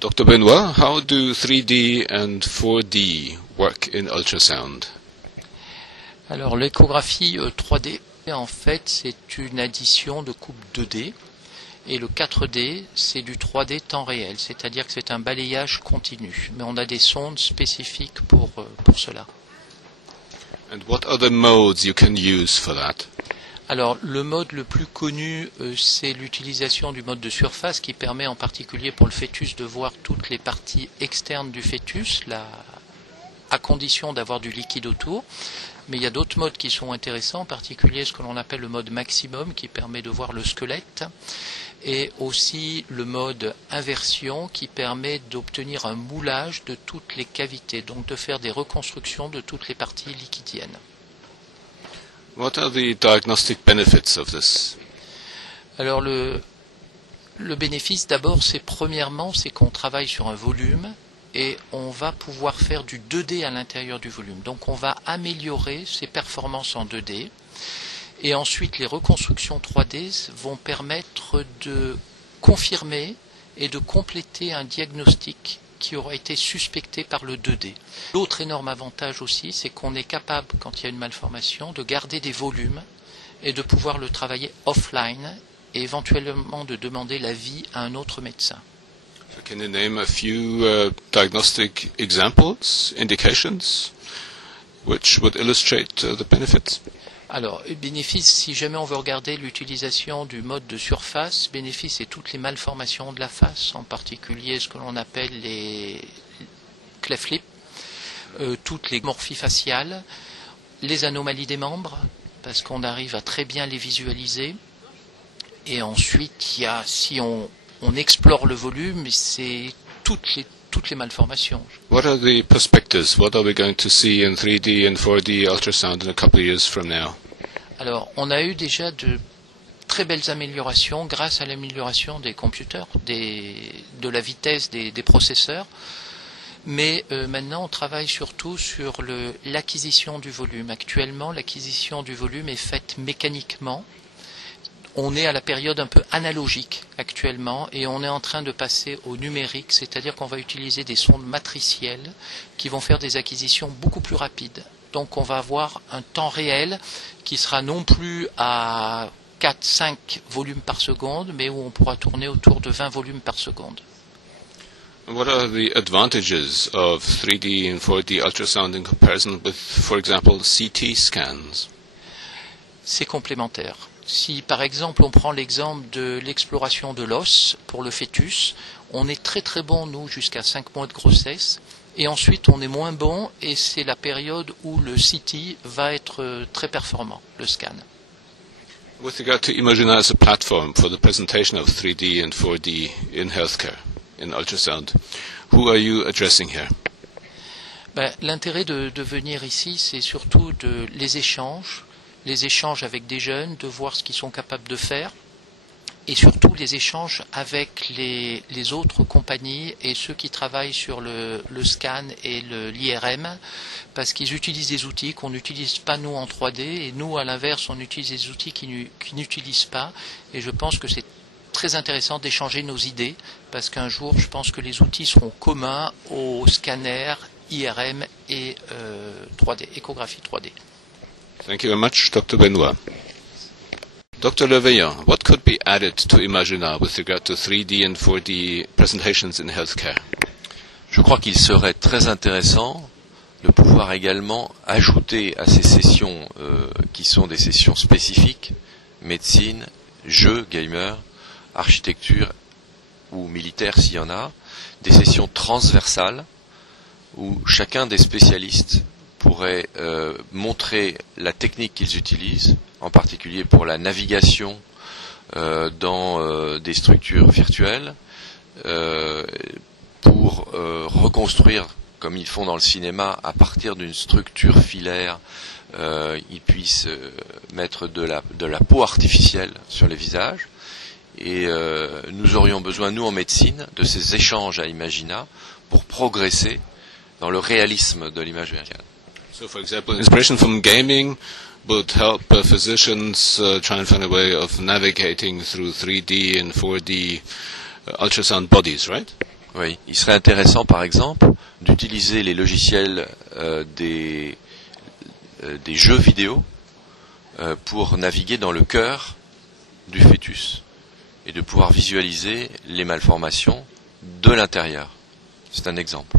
Dr. Benoit, how do 3D and 4D work in ultrasound? Alors l'échographie 3D, en fait, c'est une addition de coupe 2D. Et le 4D, c'est du 3D temps réel, c'est-à-dire que c'est un balayage continu. Mais on a des sondes spécifiques pour cela. And what other modes you can use for that? Alors le mode le plus connu, c'est l'utilisation du mode de surface qui permet en particulier pour le fœtus de voir toutes les parties externes du fœtus, à condition d'avoir du liquide autour. Mais il y a d'autres modes qui sont intéressants, en particulier ce que l'on appelle le mode maximum qui permet de voir le squelette, et aussi le mode inversion qui permet d'obtenir un moulage de toutes les cavités, donc de faire des reconstructions de toutes les parties liquidiennes. What are the diagnostic benefits of this? Alors le bénéfice d'abord, c'est qu'on travaille sur un volume et on va pouvoir faire du 2D à l'intérieur du volume. Donc on va améliorer ses performances en 2D. Et ensuite, les reconstructions 3D vont permettre de confirmer et de compléter un diagnostic qui aura été suspecté par le 2D. L'autre énorme avantage aussi, c'est qu'on est capable, quand il y a une malformation, de garder des volumes et de pouvoir le travailler offline et éventuellement de demander l'avis à un autre médecin. So can you name a few diagnostic examples, indications, which would illustrate the benefits? Alors, bénéfice, si jamais on veut regarder l'utilisation du mode de surface, bénéfice, c'est toutes les malformations de la face, en particulier ce que l'on appelle les cleft lip, toutes les morphies faciales, les anomalies des membres, parce qu'on arrive à très bien les visualiser. Et ensuite, il y a, si on explore le volume, c'est toutes les malformations. What are the perspectives? What are we going to see in 3D and 4D ultrasound in a couple of years from now? Alors, on a eu déjà de très belles améliorations grâce à l'amélioration des computers, de la vitesse des processeurs. Mais maintenant, on travaille surtout sur l'acquisition du volume. Actuellement, l'acquisition du volume est faite mécaniquement. On est à la période un peu analogique actuellement et on est en train de passer au numérique, c'est-à-dire qu'on va utiliser des sondes matricielles qui vont faire des acquisitions beaucoup plus rapides. Donc on va avoir un temps réel qui sera non plus à 4-5 volumes par seconde, mais où on pourra tourner autour de 20 volumes par seconde. What are the advantages of 3D and 4D ultrasound in comparison with, for example, CT scans? C'est complémentaire. Si par exemple on prend l'exemple de l'exploration de l'os pour le fœtus, on est très très bon nous jusqu'à 5 mois de grossesse et ensuite on est moins bon et c'est la période où le CT va être très performant, le scan. With regard to Imagina as a platform for the presentation of 3D and 4D in healthcare, in ultrasound, who are you addressing here? L'intérêt de venir ici, c'est surtout les échanges avec des jeunes, de voir ce qu'ils sont capables de faire, et surtout les échanges avec les autres compagnies et ceux qui travaillent sur le scan et l'IRM, parce qu'ils utilisent des outils qu'on n'utilise pas nous en 3D, et nous à l'inverse on utilise des outils qu'ils n'utilisent pas, et je pense que c'est très intéressant d'échanger nos idées, parce qu'un jour je pense que les outils seront communs aux scanners, IRM et 3D, échographie 3D. Thank you very much, Dr. Benoit. Dr. Leveillon, what could be added to Imagina with regard to 3D and 4D presentations in healthcare? Je crois qu'il serait très intéressant de pouvoir également ajouter à ces sessions qui sont des sessions spécifiques, médecine, jeux, gamer, architecture ou militaire s'il y en a, des sessions transversales où chacun des spécialistes pourrait montrer la technique qu'ils utilisent, en particulier pour la navigation dans des structures virtuelles, pour reconstruire, comme ils font dans le cinéma, à partir d'une structure filaire, ils puissent mettre de la peau artificielle sur les visages. Et nous aurions besoin, nous en médecine, de ces échanges à Imagina pour progresser dans le réalisme de l'image aérienne. So, for example, inspiration from gaming would help physicians try and find a way of navigating through 3D and 4D ultrasound bodies, right? Oui, il serait intéressant par exemple d'utiliser les logiciels des jeux vidéo pour naviguer dans le cœur du fœtus et de pouvoir visualiser les malformations de l'intérieur. C'est un exemple.